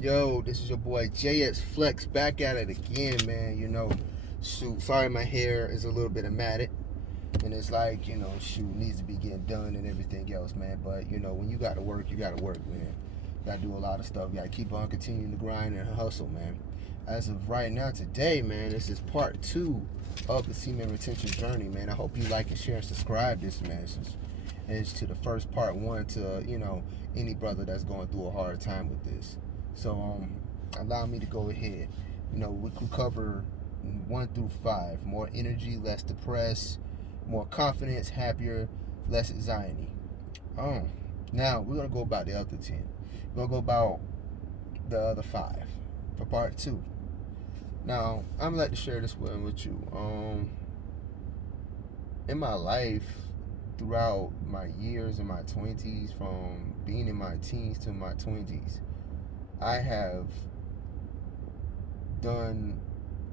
Yo, this is your boy JS Flex back at it again, man. Shoot, sorry my hair is a little bit of matted. And it's like, shoot, needs to be getting done and everything else, man. But, when you got to work, you got to work, man. You got to do a lot of stuff. You got to keep on continuing to grind and hustle, man. As of right now, today, man, this is part 2 of the Semen Retention journey, man. I hope you like and share and subscribe this message. And it's to the first part 1 to, any brother that's going through a hard time with this. So, allow me to go ahead. We could cover 1 through 5. More energy, less depressed, more confidence, happier, less anxiety. Now we're gonna go about the other 10. We're gonna go about the other 5 for part 2. Now I'm like to share this one with you. In my life, throughout my years in my 20s, from being in my teens to my 20s, I have done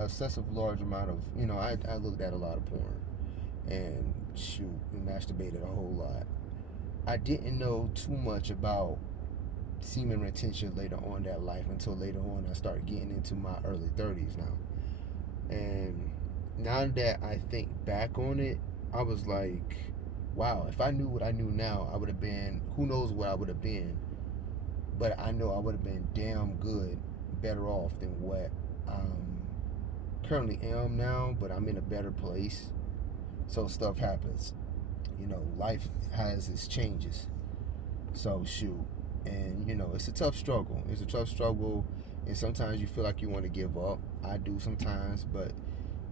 excessive large amount of, I looked at a lot of porn and shoot, and masturbated a whole lot. I didn't know too much about semen retention later on that life until later on I started getting into my early 30s now. And now that I think back on it, I was like, wow, if I knew what I knew now, I would have been, who knows what I would have been. But I know I would have been damn good, better off than what I currently am now, but I'm in a better place. So stuff happens. Life has its changes. So shoot. And it's a tough struggle. It's a tough struggle, and sometimes you feel like you want to give up. I do sometimes, but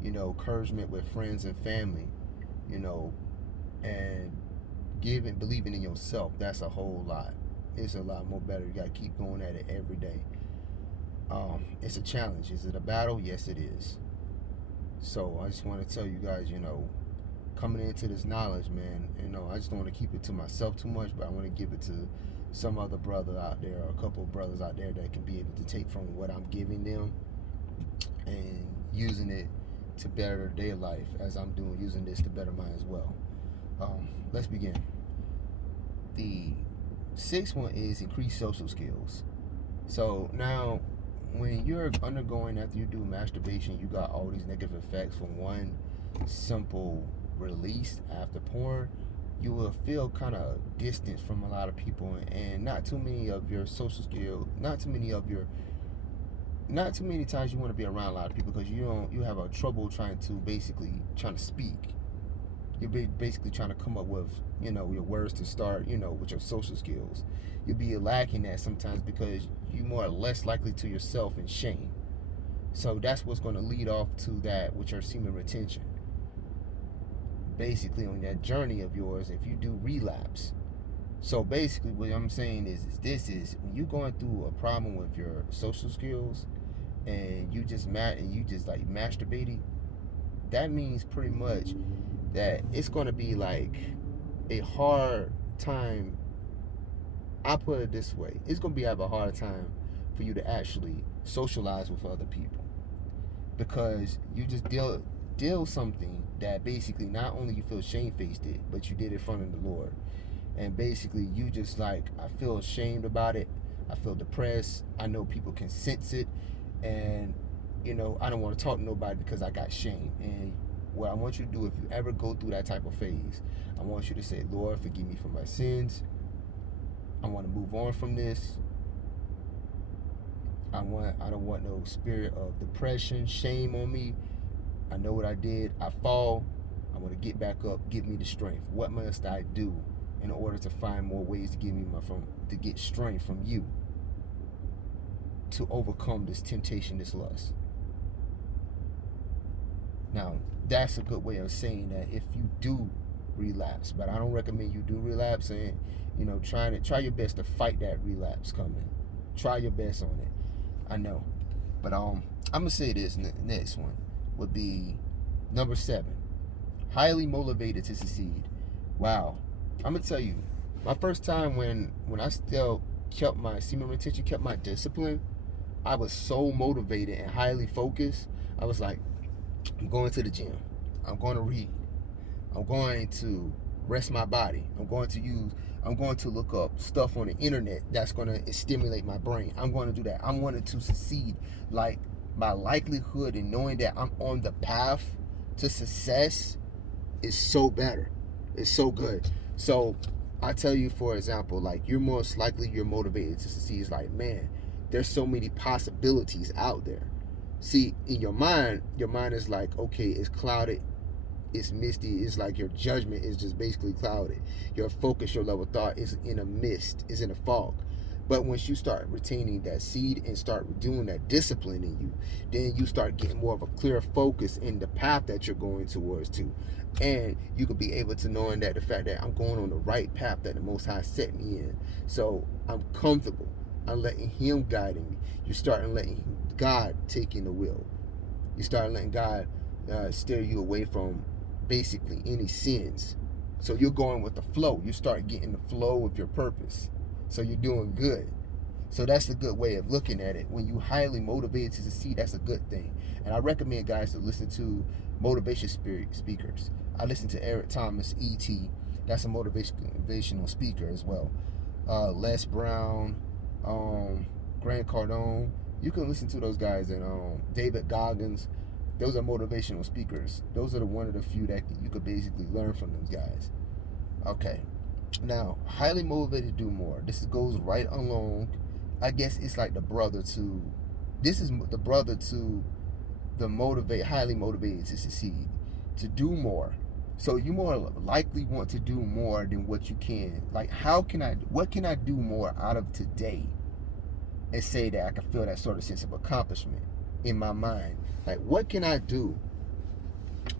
encouragement with friends and family, and believing in yourself, that's a whole lot. It's a lot more better. You gotta keep going at it every day. It's a challenge. Is it a battle? Yes, it is. So I just want to tell you guys, coming into this knowledge, man, I just don't want to keep it to myself too much, but I want to give it to some other brother out there, or a couple of brothers out there that can be able to take from what I'm giving them and using it to better their life, as I'm doing, using this to better mine as well. Let's begin. The 6th one is increase social skills. So now, when you're undergoing, after you do masturbation, you got all these negative effects from one simple release after porn. You will feel kind of distant from a lot of people, and not too many of your social skills, not too many times you want to be around a lot of people, because you have a trouble trying to speak. You're basically trying to come up with, your words to start, with your social skills. You'll be lacking that sometimes because you're more or less likely to yourself and shame. So that's what's going to lead off to that with your semen retention. Basically, on that journey of yours, if you do relapse. So basically, what I'm saying is when you're going through a problem with your social skills, and you just like masturbating, that means pretty much that it's going to be like a hard time. I put it this way: it's going to have a hard time for you to actually socialize with other people, because you just deal something that basically not only you feel shamefaced it, but you did it in front of the Lord. And basically you just like, I feel ashamed about it. I feel depressed. I know people can sense it. And, I don't want to talk to nobody because I got shame. And what I want you to do, if you ever go through that type of phase, I want you to say, Lord, forgive me for my sins. I want to move on from this. I don't want no spirit of depression, shame on me. I know what I did. I fall. I want to get back up. Give me the strength. What must I do in order to find more ways to to get strength from you to overcome this temptation, this lust? Now, that's a good way of saying that if you do relapse, but I don't recommend you do relapse, and try your best to fight that relapse coming. Try your best on it. I know, but I'm gonna say this next one would be number 7. Highly motivated to succeed. Wow. I'm gonna tell you, my first time when I still kept my semen retention, kept my discipline, I was so motivated and highly focused. I was like, I'm going to the gym. I'm going to read. I'm going to rest my body. I'm going to use I'm going to look up stuff on the internet that's going to stimulate my brain. I'm going to do that. I'm wanting to succeed. Like, my likelihood in knowing that I'm on the path to success is so better. It's so good. So I tell you, for example, like, you're most likely you're motivated to succeed. It's like, man, there's so many possibilities out there. See, in your mind is like, okay, it's clouded, it's misty, it's like your judgment is just basically clouded. Your focus, your level of thought is in a mist, is in a fog. But once you start retaining that seed and start doing that discipline in you, then you start getting more of a clear focus in the path that you're going towards to. And you could be able to knowing that the fact that I'm going on the right path that the Most High set me in. So I'm comfortable. I'm letting Him guide me. You start letting God take in the wheel. You start letting God steer you away from basically any sins. So you're going with the flow. You start getting the flow of your purpose. So you're doing good. So that's a good way of looking at it. When you highly motivated to succeed, that's a good thing. And I recommend guys to listen to motivation speakers. I listen to Eric Thomas, E.T. That's a motivational speaker as well. Les Brown, Grant Cardone. You can listen to those guys, and David Goggins. Those are motivational speakers. Those are one of the few that you could basically learn from those guys. Okay. Now, highly motivated to do more. This goes right along. I guess it's like the brother to. This is the brother to the highly motivated to succeed, to do more. So you more likely want to do more than what you can. Like, what can I do more out of today, and say that I can feel that sort of sense of accomplishment in my mind. Like, what can I do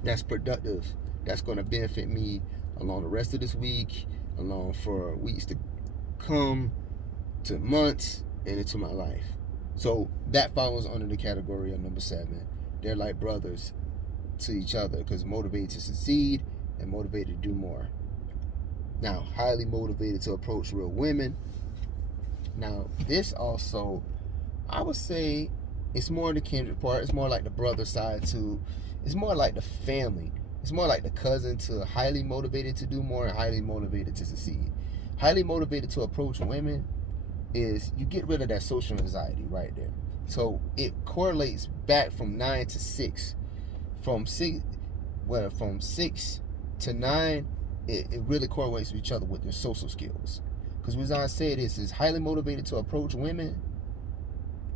that's productive, that's going to benefit me along the rest of this week, along for weeks to come, to months, and into my life. So that follows under the category of number 7. They're like brothers to each other, because motivated to succeed and motivated to do more. Now, highly motivated to approach real women. Now, this also, I would say, it's more the kindred part. It's more like the brother side to, it's more like the family. It's more like the cousin to highly motivated to do more and highly motivated to succeed. Highly motivated to approach women is you get rid of that social anxiety right there. So it correlates back from 9 to 6. From 6 to 9, it really correlates with each other with their social skills. Because when I say this is highly motivated to approach women,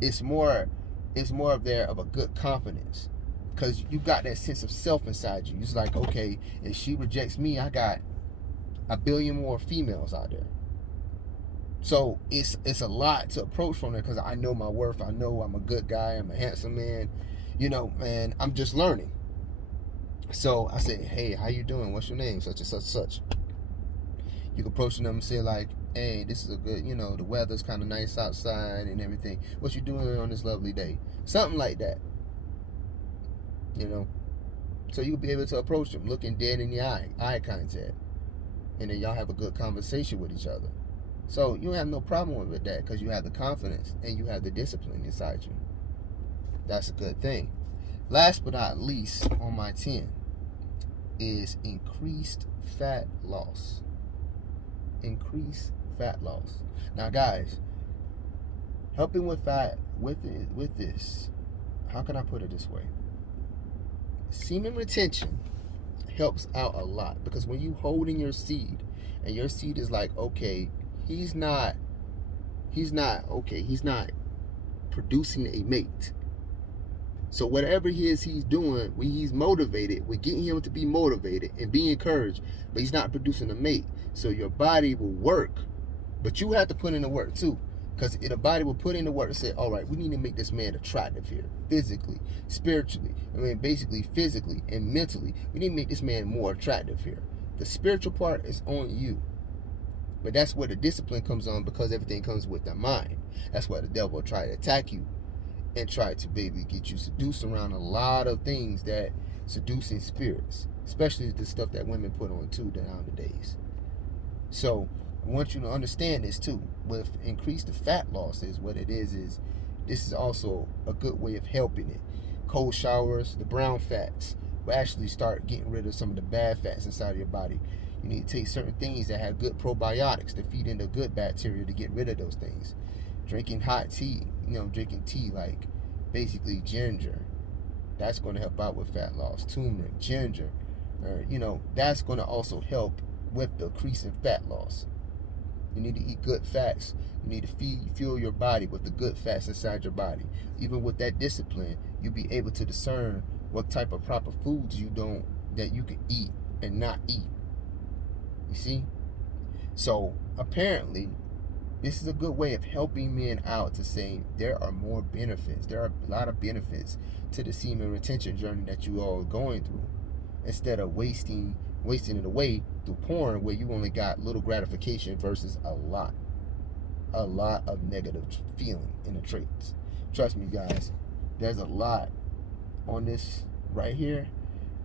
it's more of a good confidence. Because you got that sense of self inside you. It's like, okay, if she rejects me, I got a billion more females out there. So it's a lot to approach from there, because I know my worth. I know I'm a good guy. I'm a handsome man. Man, I'm just learning. So I say, hey, how you doing? What's your name? Such and such, such. You can approach them and say, like, hey, this is a good, the weather's kind of nice outside and everything. What you doing on this lovely day? Something like that. So you'll be able to approach them looking dead in the eye contact. And then y'all have a good conversation with each other. So you don't have no problem with that, because you have the confidence and you have the discipline inside you. That's a good thing. Last but not least, on my 10 is increased fat loss. Increased fat loss. Now, guys, helping with this, how can I put it this way? Semen retention helps out a lot, because when you hold in your seed and your seed is like, okay, he's not producing a mate. So whatever he's doing, when he's motivated, we're getting him to be motivated and be encouraged, but he's not producing a mate. So your body will work, but you have to put in the work too. Because the body will put in the work and say, all right, we need to make this man attractive here, physically, spiritually, basically physically and mentally. We need to make this man more attractive here. The spiritual part is on you. But that's where the discipline comes on, because everything comes with the mind. That's why the devil will try to attack you and try to get you seduced around a lot of things, that seducing spirits, especially the stuff that women put on too nowadays. So I want you to understand this too. With increased fat loss, is what it is this is also a good way of helping it. Cold showers, the brown fats will actually start getting rid of some of the bad fats inside of your body. You need to take certain things that have good probiotics to feed into good bacteria to get rid of those things. Drinking hot tea, drinking tea like basically ginger, that's going to help out with fat loss. Turmeric, ginger, that's going to also help with the increase in fat loss. You need to eat good fats. You need to fuel your body with the good fats inside your body. Even with that discipline, you'll be able to discern what type of proper foods that you can eat and not eat. You see? So apparently, this is a good way of helping men out to say there are more benefits. There are a lot of benefits to the semen retention journey that you all are going through. Instead of wasting it away through porn where you only got little gratification versus a lot of negative feeling in the traits. Trust me, guys, there's a lot on this right here.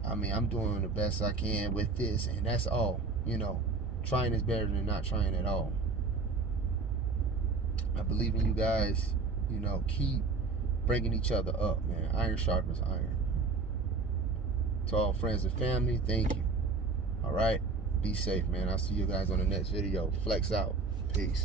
I mean, I'm doing the best I can with this, and that's all. Trying is better than not trying at all. I believe in you guys. Keep bringing each other up, man. Iron sharpens iron. To all friends and family, thank you. All right, be safe, man. I'll see you guys on the next video. Flex out. Peace.